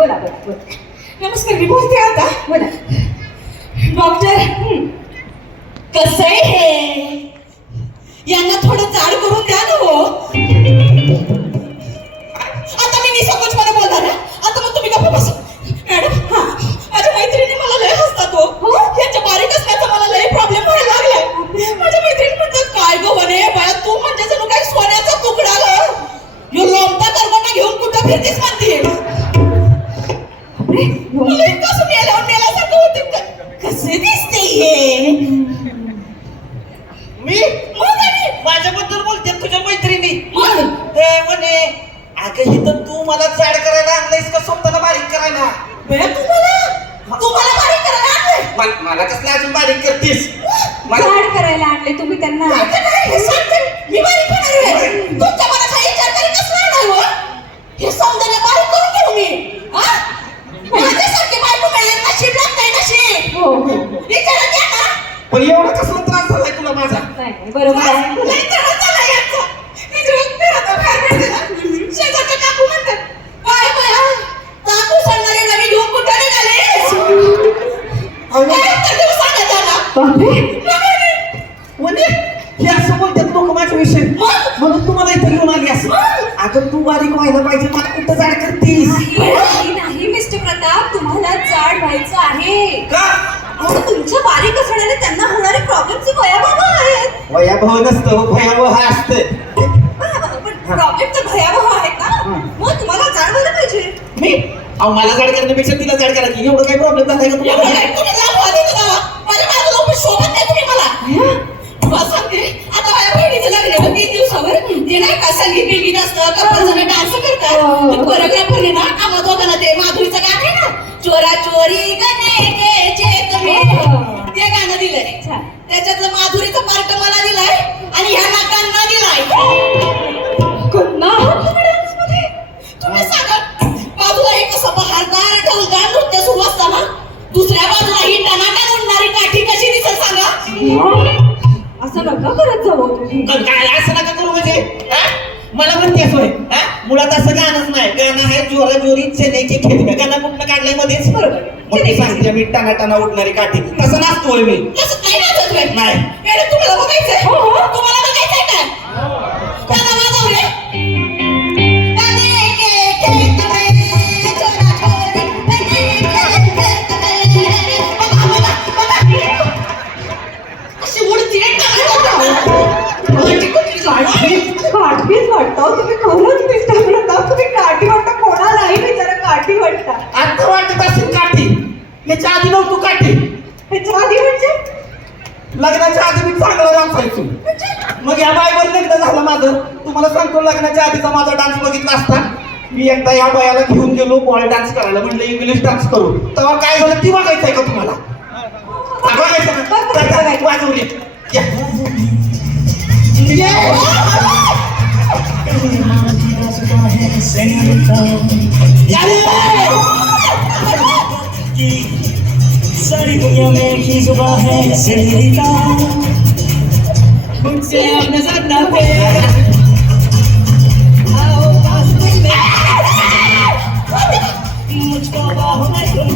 बोला बोला बोला. नमस्कार मी बोलते आता. बोला. डॉक्टर. कसं आहे हे? यांना थोडं जाड करून द्या ना हो. आता मी निसंकोच मध्ये बोलणार आहे. आता मग तुम्ही गप्प बसा. मॅडम हा. माझ्या मैत्रिणी मला लय हसतात हो. हो? यांच्या बारीक असण्याचा मला लय प्रॉब्लेम व्हायला लागलाय. माझ्या मैत्रिणी म्हणतात काय गो वने बाया तू म्हणजे जणू काय सोन्याचा तुकडा ग? यो लोमता करवना घेऊन कुठं फिरतीस म्हणते मला असं मेल्यावर मेल्यासारखं होते. कसे दिसते हे? मी? मग आणि माझ्याबद्दल बोलते तुझ्या मैत्रिणी. हे म्हणे अगं इथं तू मला जाड करायला आणलंयस का स्वतःला बारीक करायला? बया तुम्हाला? तुम्हाला बारीक करायला आणलंय? मला- मला कसलं अजून बारीक करतेस? मला जाड करायला आणले तुम्ही त्यांना. आता हे सांगते मी बारीक होणार आहे. तुमच्या मनात हा विचार करीत असणार नाही हो हे सौंदर्य बारीक करून घेऊ मी हा माझ्यासारखी बायको मिळेल नशीब लागतंय नशीब हो हो विचारा द्या ना पण एवढा कसला त्रास झालाय तुला माझा नाही नाही, बरोबर आहे बोला. लई त्रास झाला यांचा. मी जेव्हा फिरत बाहेर पडते ना, शेजारचे काकू म्हणतात, "काय बाया, काकू सांगणारे नवी घेऊन कुठं निघाले?" काय उत्तर देऊ सांगा त्यांना? बापरे नवीन. म्हणजे हे असं बोलतात लोक माझ्या विषयी मग? म्हणून तुम्हाला इथं घेऊन आली असं अगं तू बारीक व्हायला पाहिजे मला कुठं जाड करतेस नाही नाही मिस्टर प्रताप तुम्हाला जाड व्हायचं आहे का तुमच्या बारीक असण्याने त्यांना होणारे प्रॉब्लेमचे भयावह आहेत. वयाभाव नसतं भयावह असतं. प्रॉब्लेम तर भयावह आहेत ना? मग तुम्हाला जाड व्हायला पाहिजे. मी? अहो मला जाड करण्यापेक्षा तिला जाड करायची एवढं काही प्रॉब्लेम झालाय का तुम्हाला का? माझ्या बाजूला शोभत नाही तुम्ही मला. तुम्हाला सांगते, आता माझ्या बहिणीचं लग्न आहे, तीन दिवसावर. ते नाही का संगीत बिंगीत असतं कपल जण डान्स करतात. ते सांगते मी टाना टाना उडणारी काठी. तसं नाचतोय मी. नाही. तुम्हाला बघायचंय? हो हो. तुम्हाला बघायचंय हो, तुम्ही खरंच तुम्ही काठी वाटता कोणालाही विचारा काठी वाटता. आता वाटत असेल काठी. याच्या आधी नव्हतो काठी ह्याच्या आधी म्हणजे? लग्नाच्या आधी मी चांगला नाचायचो मग या बायवर लग्न झालं माझं. तुम्हाला सांगतो लग्नाच्या आधीचा माझा डान्स बघितला असता. मी एकदा या बायाला घेऊन गेलो बॉल डान्स करायला म्हणलं इंग्लिश डान्स करू. तेव्हा काय झालं ती बघायचंय का तुम्हाला? बघायचं वाजवली. सारी दुनिया में एक ही जुबान है सेनियोरिटा मुझसे अब नजर ना पे। आओ पास में मुझको बाहों में तुम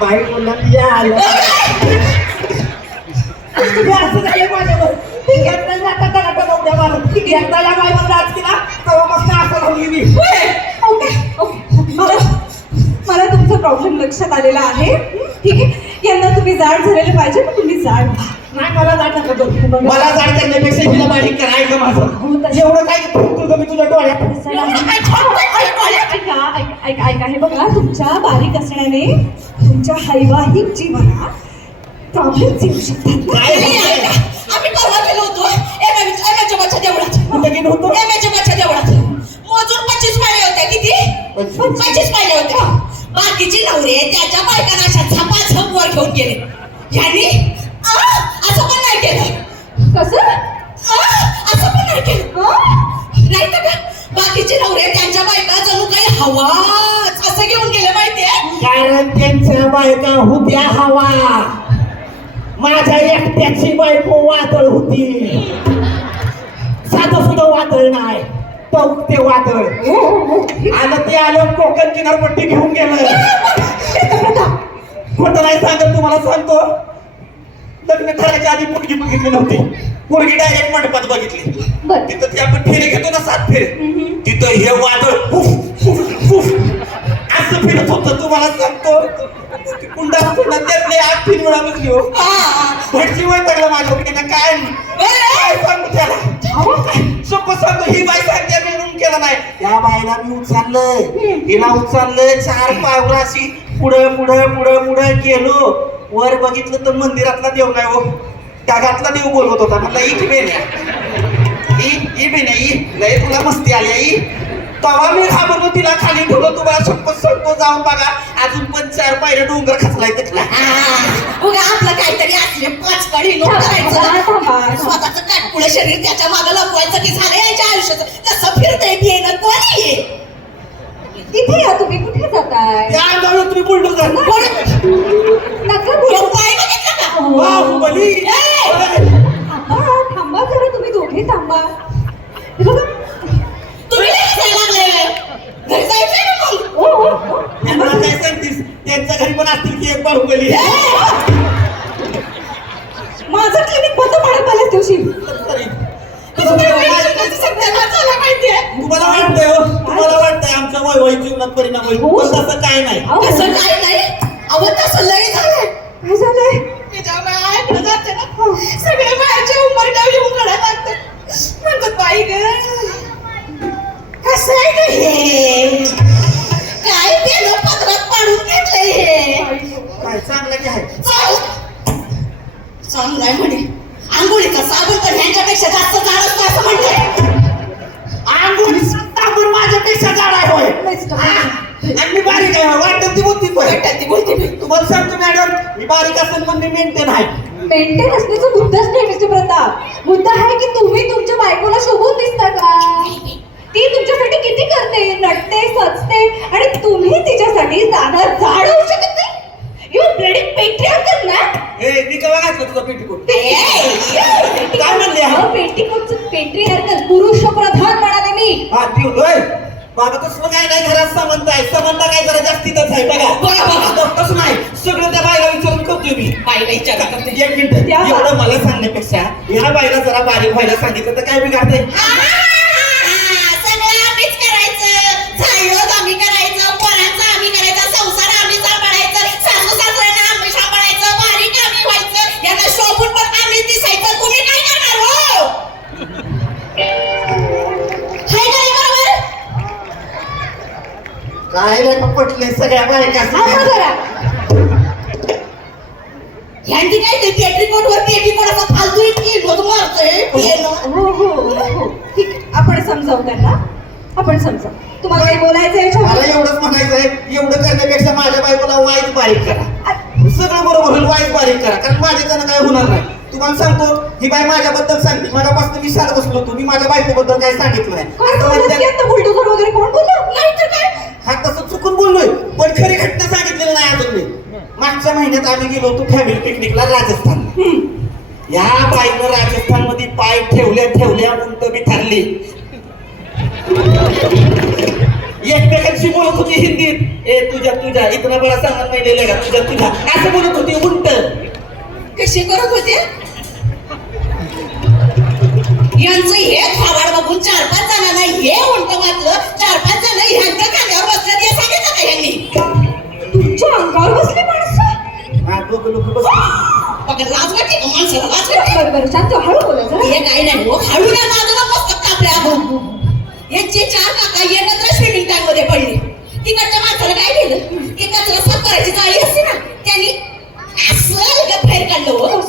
बायकोला आलं. असं झालं माझ्यावर. एकदा नाका टनाटन उड्या मारत एकदा या बायकोला डान्स केला तेव्हापासून असं झाली मी ओके. ओके. मला मला तुमचा प्रॉब्लेम लक्षात आलेला आहे. ठीक आहे. यांना तुम्ही जाड झालेले पाहिजे पण तुम्ही जाड व्हा. नाही मला जाड. मला जाड करण्यापेक्षा हिला बारीक करा ऐका हो, माझं तसं- एवढं काय तुझं मी तुझ्या डोळ्यात. ऐका ऐका ऐका ऐका हे बघा तुमच्या बारीक असण्याने तुमच्या हैवाहिक जीवनात प्रॉब्लेम येऊ शकतात. आम्ही परवा गेलो होतो. देवळात. कुठं गेलो देवळात. पंचवीस होत्या किती? पंचवीस. होत्या. बाकीचे नवरे त्याच्या बायकांना अशा झपाझप वर घेऊन गेले. ह्यांनी आ, असं पण नाही केलं कसं? आ, असं पण नाही केलं? नाही तर? बाकीचे नवरे त्यांच्या बायका जणू काही हवाच असं घेऊन गेले माहितीये? कारण त्यांच्या बायका होत्या हवा. माझ्या एकट्याची बायको वादळ होती. साधं सुद्धा वादळ नाही. तो ते वादळ. आता ते आलं कोकण किनारपट्टी घेऊन गेलं. खोटं नाही सांगत तुम्हाला सांगतो. लग्न करायच्या आधी मुलगी बघितली नव्हती. मुलगी डायरेक्ट मंडपात बघितली. बरं. तिथं ते आपण फेरे घेतो ना सात फेरे. तिथं हे वादळ फुफ, फुफ, फुफ. असं फिरत होतं तुम्हाला सांगतो. ती कुंडा कुंडा त्यातले आठ तीन वेळा बसली हो. आ, भटची वय लागला माझ्या उलट्यानं काय काय सांगू त्याला? सोपं सांगतो ही बाई सांगते मी म्हणून केलं नाही. त्या बाईला मी उचललंय. हिला उचललंय चार पावलं अशी. पुढं पुढं पुढं पुढं गेलो. वर बघितलं तर मंदिरातला देव नाही हो. डागातला देव बोलवत होता. म्हणला ई की बेन्या ई ई बेन्या ई लय तुला मस्ती आली ई तेव्हा मी घाबरलो तिला खाली ठेवलं. तुम्हाला शपथ सांगतो जाऊन बघा. अजून पण चार पायऱ्या डोंगर खचलाय तिथला. उगा आपलं काहीतरी असले पाच कडी नो करायचं. स्वतःच काटकुळं शरीर त्याच्यामागे लपवायचं की झालं यांच्या आयुष्याचं? कसं फिरतंय बियेनं कोणी? इथे या तुम्ही. कुठे जाताय? त्या अंगावर तुम्ही नका बोलू. हो. बाहुबली! थांबा थांबा जरा तुम्ही दोघे थांबा. हे बघा. ओ, ओ, ओ. काय सांगतीस त्यांच्या घरी पण असतील की एक बाहुबली. माझं क्लिनिक बंद पाडत आल्याच दिवशी तरी. तुम्हाला वाटतंय हो? तुम्हाला वाटतंय आमच्या वैवाहिक जीवनात परिणाम होईल? हो. पण तसं काय नाही. कसं काय नाही. अहो तसं लय झालंय. काय झालंय? ना. सगळे बाहेरच्या उंबरठ्यावर येऊन रडायला लागतात म्हणतात बाई ग. कसं आहे हे? काय केलं? पत्रात पाडून घेतलंय हे? काय चांगलं की आहे. चांगलं आहे म्हणे. आंघोळीचा साबण पण ह्यांच्यापेक्षा जास्त जाड असतो असं म्हणलंय आंघोळी तांबूर माझ्यापेक्षा जाड आहे होय. आणि मी बारीक आहे वाटत ती बोलतीच होय वाटतं ती बोलते मी तुम्हाला सांगतो मॅडम. मी बारीक असेल मी मेंटेन आहे. मेंटेन असण्याचा मुद्दाच नाही मिस्टर प्रताप. मुद्दा आहे की तुम्ही तुमच्या बायकोला शोभून दिसता का? ती तुमच्यासाठी किती करते नटते सचते आणि तुम्ही तिच्यासाठी जाणार झाड होऊ शकत यू ब्लडी पेट्रियार्कल ना ए मी केव्हा घातलं तुझा पेटीकोट काय म्हणले आहे? पेटिकोटचं पेट्रियार्कल पुरुष प्रधान म्हणाले मी. हा ती होय. बाबा तसलं काय नाही घरात संबंध आहे. संबंध काय जरा जास्तीतच आहे बघा. बघा, तसं नाही. सगळं त्या बाईला विचारून करतोय मी. बाईला विचारा करते. एक मिनिट. एवढं मला सांगण्यापेक्षा या बाईला जरा बारीक व्हायला सांगितलं तर काय बिघडते काय हो? काय नाही पटले सगळ्या बायका ह्यांची काय ते पेट्रीकोट वर पेट्रीकोट असं फालतू इतकी मारतोय. हो हो ठीक. आपण समजावू त्यांना. आपण समजावू. तुम्हाला काही बोलायचं आहे मला? एवढंच म्हणायचं आहे एवढं करण्यापेक्षा माझ्या बायकोला वाईट बारीक करा. सगळं बरोबर होईल वाईट बारीक करा कारण माझ्याच्यानं काय होणार नाही. तुम्हाला सांगतो ही बाई माझ्याबद्दल सांगते. माझ्यापासून मी शाळा बसलो होतो. मी माझ्या बायकोबद्दल काय सांगितलं नाही. वगैरे कोण हा तसं चुकून बोललोय. पण खरी घटना सांगितलेलं नाही अजून मी. मागच्या महिन्यात आम्ही गेलो होतो फॅमिली पिकनिकला राजस्थान या बाईनं राजस्थानमध्ये पाय ठेवल्या ठेवल्या उंट बी ठरली. एकमेकांशी बोलत होती हिंदीत. ए तुझ्या तुझ्या इतना बडा सामान नाही का तुझ्या तुझ्या. असं बोलत होती उंट कशी करत होते? यांचं हे खावाड बघून चार पाच जणांना हे उलट वाटलं चार पाच जण ह्यांच्या खांद्यावर बसलं ते सांगितलं का यांनी? तुमच्या अंगावर बसली माणसं? हा लाज वाटते का माणसाला लाज वाटते बरं बरं शांत हळू बोला हे काही नाही हो हळू ना माझं मस्त कापल्या यांचे चार काका एकत्र स्विमिंग टँकमध्ये पडले. तिकडच्या माणसाला काय केलं? ते कचरा साफ करायची जाळी असते ना त्यांनी असं लगत बाहेर काढलं हो.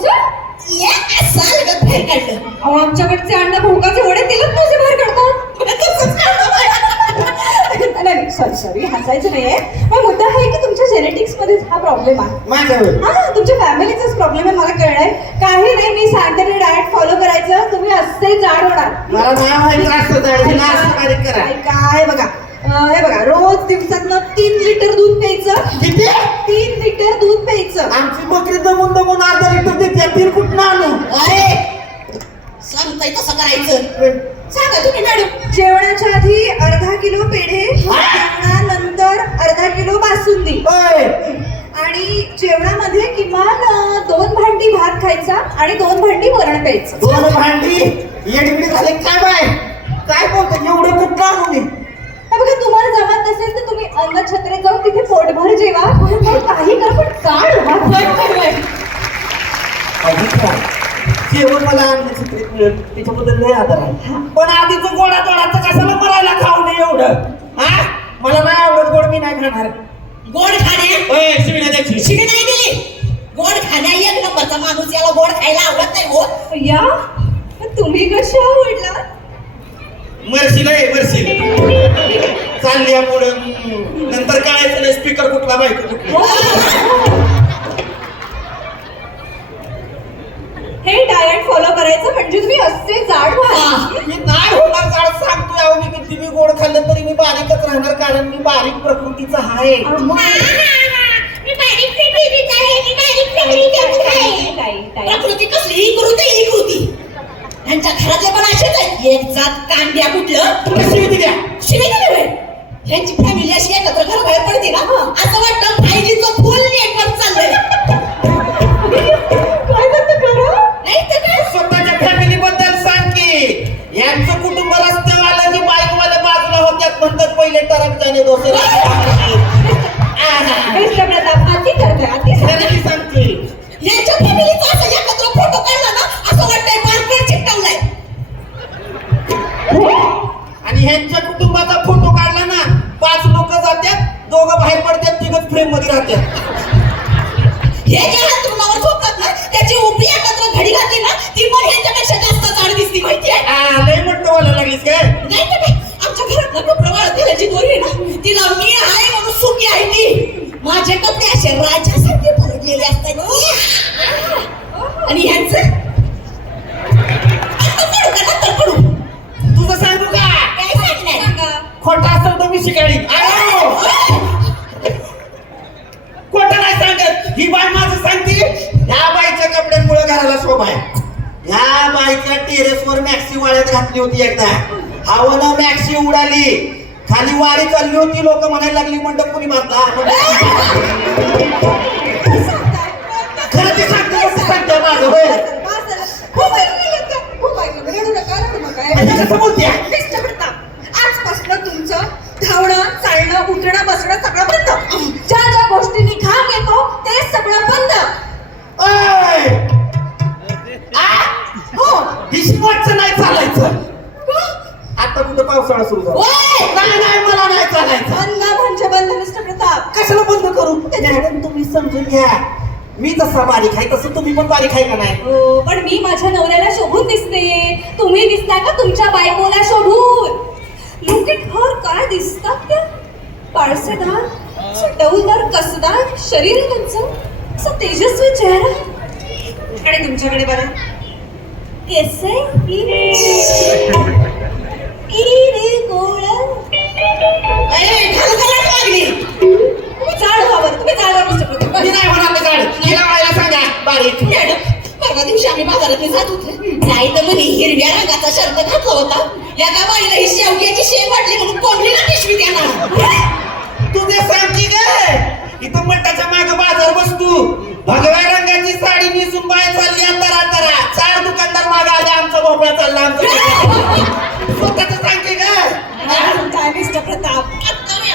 ये असं लगत बाहेर काढलं. अहो आमच्याकडचे अण्णा भोगाचे वडे तिलाच तुझे बाहेर काढतात तसंच काढलं बाहेर. नाही सॉरी सॉरी हसायचं नाहीये. पण मुद्दा आहे की तुमच्या जेनेटिक्समध्ये हा प्रॉब्लेम आहे. माझ्यावर. हा तुमच्या फॅमिलीचाच प्रॉब्लेम आहे मला कळलंय. काही नाही मी सांगते ते डाएट फॉलो करायचं. तुम्ही असे जाड होणार. मला नाही माहिती असं जायचं हिला असं बारीक करा. काय काय बघा. हे बघा रोज दिवसातनं तीन लिटर दूध प्यायचं. किती? तीन लिटर दूध प्यायचं. आमची बकरी दमून दमून अर्धा लिटर देते तीन कुठं आणू? अरे सांगताय तसं करायचं. सांगा तुम्ही मॅडम. जेवणाच्या आधी अर्धा किलो पेढे जेवणानंतर अर्धा किलो बासुंदी. आणि जेवणामध्ये किमान अं, दोन भांडी भात खायचा आणि दोन भांडी वरण प्यायचं. दोन भांडी येडबिडी झाले काय बाय? काय बोलतो एवढं कुठं आणू मी? अन्न छत्रे जाऊन तिथे पोटभर जेवा. काही कर पण काढ जेवण मला आणलं चित्रित मिळत त्याच्याबद्दल लय आदर आहे. पण आधीचं गोडा तोडाचं कशाला मरायला खाऊ नये एवढं? हा? मला नाही आवडत गोड मी नाही खाणार. गोड खाण्या शिविना द्यायची. शिवी नाही दिली. गोड खाण्या एक नंबरचा माणूस याला गोड खायला आवडत नाही हो. या पण तुम्ही कशी आवडला मरशील आहे मरशील. चालली या पुढं. नंतर कळायचं नाही स्पीकर कुठला बायको हे डाएट फॉलो करायचं म्हणजे तुम्ही असे जाड व्हाल. मी नाही होणार जाड सांगतोय अहो मी किती मी गोड खाल्लं तरी मी बारीकच राहणार कारण मी बारीक प्रकृतीचा आहे. प्रकृती कसली ही कृती ही कृती. यांच्या घरातले पण असेच आहेत एक जात कांड्या कुठलं तुला शिवी द्या शिवी दिली बाई यांची फॅमिली अशी एकत्र घराबाहेर पडते ना असं वाटतं फायजीचं फुल नेटवर्क चाललंय. काय करतं खरं? नाही तर काय? स्वतःच्या फॅमिली बद्दल सांग की यांचं कुटुंब रस्त्यावाला जी बाईकवाल्या बाजूला होत्यात म्हणतात पहिले टरक जाणे अति खरं सांगते. दोघं बाहेर पडतात तिघच फ्रेममध्ये राहतात. हे ज्या अंतरुणावर झोपतात ना त्याची उभी एकत्र घडी घातली ना ती पण ह्यांच्यापेक्षा जास्त जाड दिसती माहितीये? लय मोठं बोलायला लागलीस काय? नाही तर काय आमच्या घरात ना कपडे वाळत घालायची दोरी आहे ना तिला मी आहे म्हणून सुखी आहे ती. माझे कपडे असे राजासारखे भरडलेले असतात. आणि ह्यांचं? होती एकदा हवानं मॅक्सी उडाली. खाली वारी चालली होती लोक म्हणायला लागली मंडप कुणी मारता खरं ते सांगते सांगते माझं बोलते आजपासून तुमचं धावणं चालणं उठणं बसणं सगळं बंद. ज्या ज्या गोष्टींनी घ्या. मी जसा बारीक आहे तसं तुम्ही पण बारीक आहे का नाही? हो पण मी माझ्या नवऱ्याला शोभून दिसते. तुम्ही दिसता का तुमच्या बायकोला शोभून? लुक इट हर काय दिसतात त्या? पाळसेदार डौलदार कसदार शरीर आहे त्यांचं. असं तेजस्वी चेहरा. आणि तुमच्याकडे बघा केस आहे बाजारात जात होते. नाही तर म्हणे हिरव्या रंगाचा शर्ट घातला होता. या बाईला ही शेवग्याची शेव वाटली म्हणून कोंबडी ना. पिशवी त्यांना तुझे सांगती काय इथं मठाच्या माग बाजार बसतू. भगव्या रंगाची साडी नेसून बाय चालली तरा तरा चार दुकानदार माग आले आमचा भोपळा चालला आमचा स्वतःच सांगते काय काय मिस्टर प्रताप. तुम्ही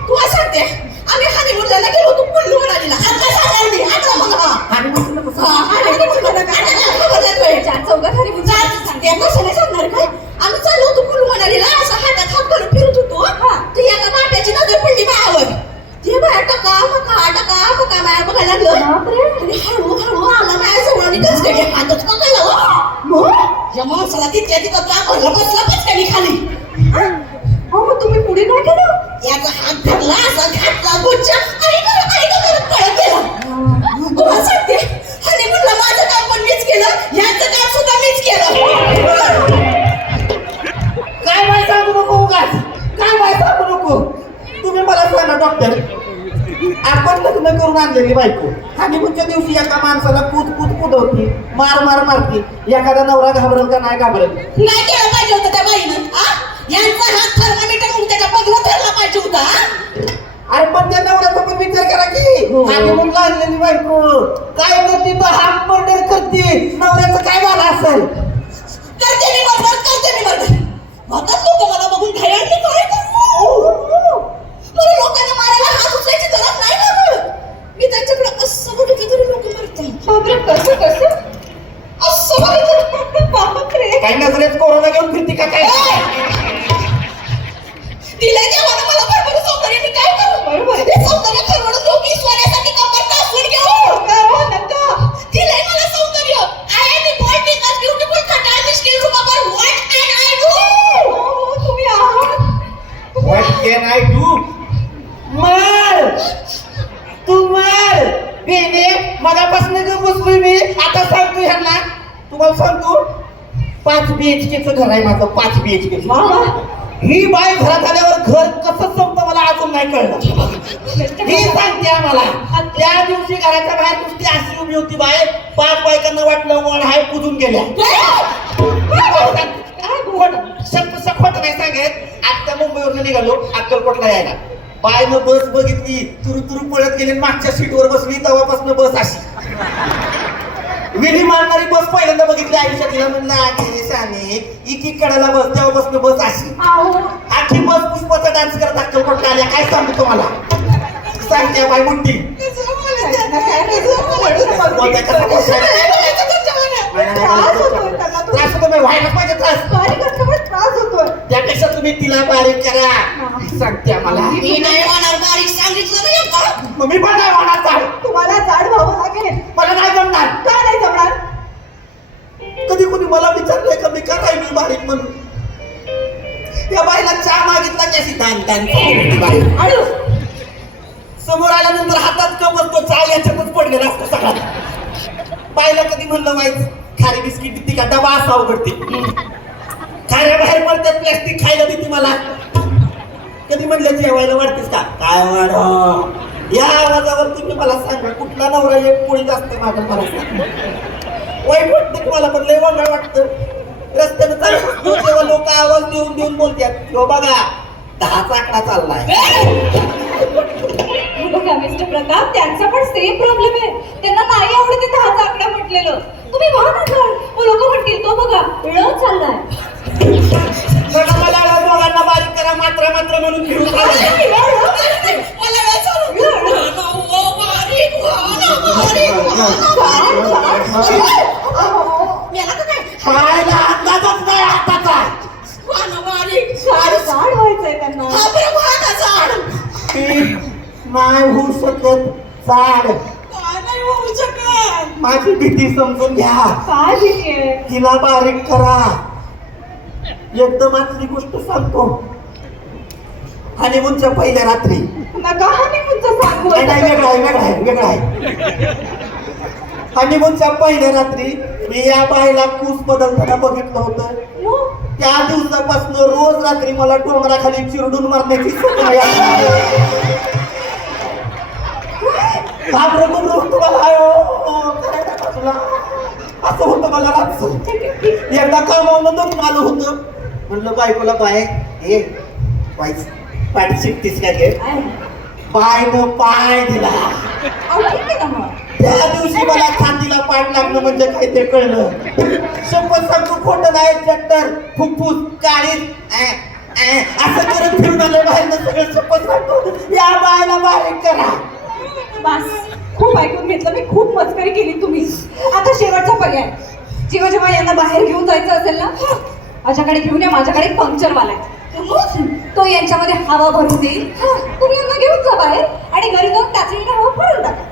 तुम्हाला सांगते आम्ही हनीमूनला गेलो होतो कुल्लू सांगते डॉक्टर आपण लग्न करून आणलेली बायको. हनीमूनच्या दिवशी एका माणसाला कूद कूद कुदवती मार मार मारती. एखादा नवरा घाबरल का नाही घाबरल नाही केलं पाहिजे होतं त्या बाईनं? यांचा हात थर्मामीटर म्हणून त्याच्या धरला पाहिजे होता? अरे पण त्या नवऱ्याचा पण विचार करा की. हो. हनीमूनला आणलेली बायको काय करते? तो हाफ मर्डर करते. नवऱ्याचं काय झालं असेल? करते मी मर्डर करते मी लोक मला बघून करू मला लोकांना मारायला हात उचलायची गरज नाही लागत मी त्यांच्याकडे असं बघितलं तरी लोक मरतात बापरे कसं कसं? असं बघितलं बापरे. काय नजरेत कोरोना घेऊन फिरती का काय? दिलंय देवानं मला भरपूर सौंदर्य मी काय करू? बरोबर. ते सौंदर्य खरवडून लोकी सोन्यासाठी कंबर टाकून घेऊ. हो, नका. दिलंय मला सौंदर्य. I am important as beautiful खटाळ मिश्किल what can I do. हो, तुम्ही आहात. What can I do? मार तू मार बेने मगापासून ग बसलोय मी. आता सांगतो ह्यांना. तुम्हाला सांगतो पाच बीएचके च घर आहे माझं पाच बीएचके मामा ही बाय घरात आल्यावर घर कसं संपतं मला अजून नाही कळलं. ही सांगते आम्हाला त्या दिवशी घराच्या बाहेर नुसती अशी उभी होती बाय पाच बायकांना वाटलं वड हाय कुजून गेल्या. खोट शब्द सखोट नाही सांगत. आता मुंबईवरून निघालो अक्कलकोटला यायला. बायनं बस बघितली तुरु तुरु पळत गेली मागच्या सीटवर बसली तेव्हापासून बस अशी. विली मारणारी बस पहिल्यांदा बघितली आयुष्यात तिला म्हणलं आगे शाने इकी कडाला बस तेव्हापासून बस अशी. आखी बस पुष्पाचा डान्स करत अक्कलकोटला आल्या काय सांगू तुम्हाला? सांगते बाय बोलताय? त्रास होतो व्हायला पाहिजे त्रास. तुम्ही तिला बारीक करा. सांगते आम्हाला. मी नाही होणार बारीक सांगितलं नाही मग मी पण नाही होणार चाल तुम्हाला जाड व्हावं लागेल. मला नाही जमणार. का नाही जमणार? कधी कोणी मला विचारलंय का मी का राहिली बारीक म्हणून? या बाईला चहा मागितला की अशी दान दान आणि समोर आल्यानंतर हातात कप असतो चहा याच्यातच पडलेला असतो सगळा. बाईला कधी म्हणलं माहीत खारी बिस्किट देते का? डबा असा उघडते. बाहेर पडतात प्लॅस्टिक खायला देते मला. कधी म्हणलं जेवायला वाढतेस का? काय वाढ? या आवाजावर तुम्ही मला सांगा कुठला नवरा एक पोळी जास्त मागं मला सांगा. वाईट वाटतं तुम्हाला पण लय वांगळ वाटतं. रस्त्यानं चालत तेव्हा लोक आवाज देऊन देऊन बोलतात किंवा बघा दहा चाकडा चाललाय. बघा मिस्टर प्रताप त्यांचा पण सेम प्रॉब्लेम आहे. त्यांना नाही आवडते दहा दहाचा म्हटलेलं. तुम्ही व्हा असाल मग लोक म्हणतील तो बघा ळ चाललाय. बघा मला दोघांना बारीक करा मात्र मात्र म्हणून घेऊन ना, ना. काय? पायाला अंदाजच नाही ना, बारीक. जाड जाड व्हायचंय त्यांना ना, झाड. ती नाही होऊ शकत चाड? माझी भीती समजून घ्या काय भीती आहे तिला बारीक करा एकदम आतली गोष्ट सांगतो. हनीमूनच्या पहिल्या रात्री. नका हा तुमचं सांगू? नाही नाही वेगळं आहे वेगळं आहे वेगळं आहे. हनीमूनच्या पहिल्या रात्री मी या बाईला कूस बदलताना बघितलं होतं. मग त्या दिवसापासून रोज रात्री मला डोंगराखाली चिरडून मारण्याची सवय आहे. घाबरं घुबरं होतं मला आयो. काय त्या बाजूला? असं होतं मला रातचं एकदा कामावून तर आलं होतं. म्हणलं बायकोला बाय हे बाई पाठ शिकतीस का घे आहे. पायनं पाय दिला. ना त्या दिवशी मला छातीला पाठ लागणं म्हणजे काय ते कळलं. शपथ सांगतो खोटं नाही चट्टर फुफ्फुस ऍ, असं करत फिरून आलं बाहेरनं सगळं शपथ सांगतो या बायला बारीक करा. बस खूप ऐकून घेतलं मी खूप मस्करी केली तुम्ही. आता शेवटचा पर्याय. जेव्हा जेव्हा यांना बाहेर घेऊन जायचं असेल ना माझ्याकडे घेऊन या माझ्याकडे पंक्चर वाला आहे. तो यांच्यामध्ये हवा भरून देईल. तुम्ही यांना घेऊन जा बाहेर आणि घरी जाऊन टाचणीला हवा भरून टाका.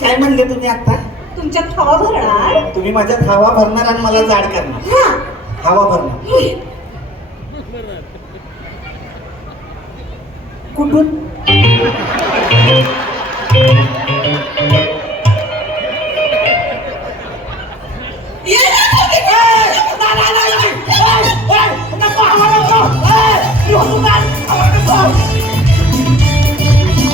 काय म्हणले तुम्ही आता? तुमच्यात हवा भरणार? तुम्ही माझ्यात हवा भरणार आणि मला जाड करणार. हा. हवा भरणार. कुठून? Thank you.